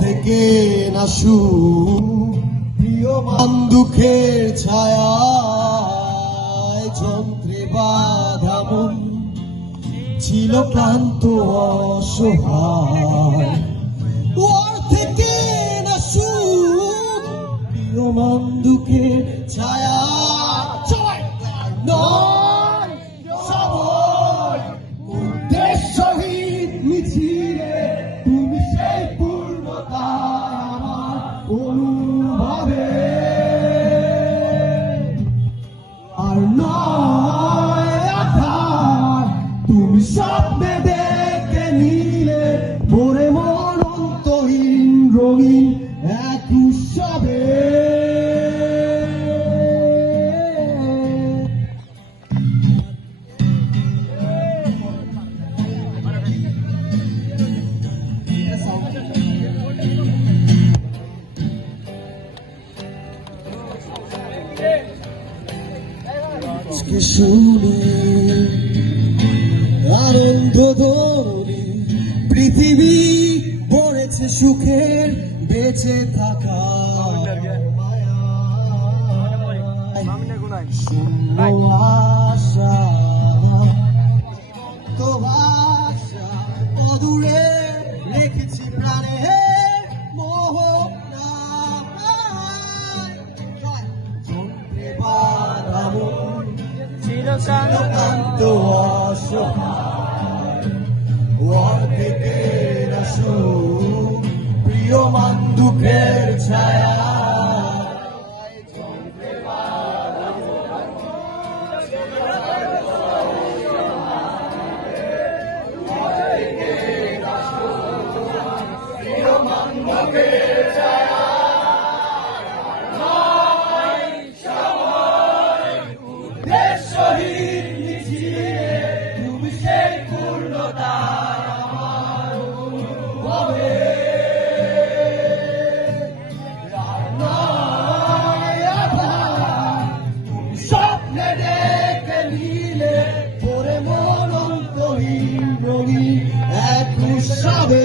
থেকে না প্রিয় মান দুঃখের ছায়া যন্ত্রে বাধা মন ছিল ক্লান্ত অসহায় থেকে না প্রিয় মান দুঃখের ছায়া নয় সবল উদ্দেশ্যহীন মিছিলে তুমি সেই পূর্ণতা আমার অনুভবে আর নয় আধার তুমি স্বপ্নে দেখে নিলে ভোরে মন অন্তহীন রঙিন এক উৎসবে শুনি আনন্দ ধ্বনি পৃথিবী ভরেছে সুখের বেঁচে থাকা শূন্য আশা তো আশা অদূরে রেখেছি প্রাণে ক্লান্ত অসহায় থেকে প্রিয় মান দুঃখের ছায়া প্রিয় মান দুঃখের ছায়া তুমি সেই পূর্ণতা আমার অনুভবে তুমি স্বপ্নে দেখে নিলে পরে মন অন্তহীন রঙিন এক উৎসবে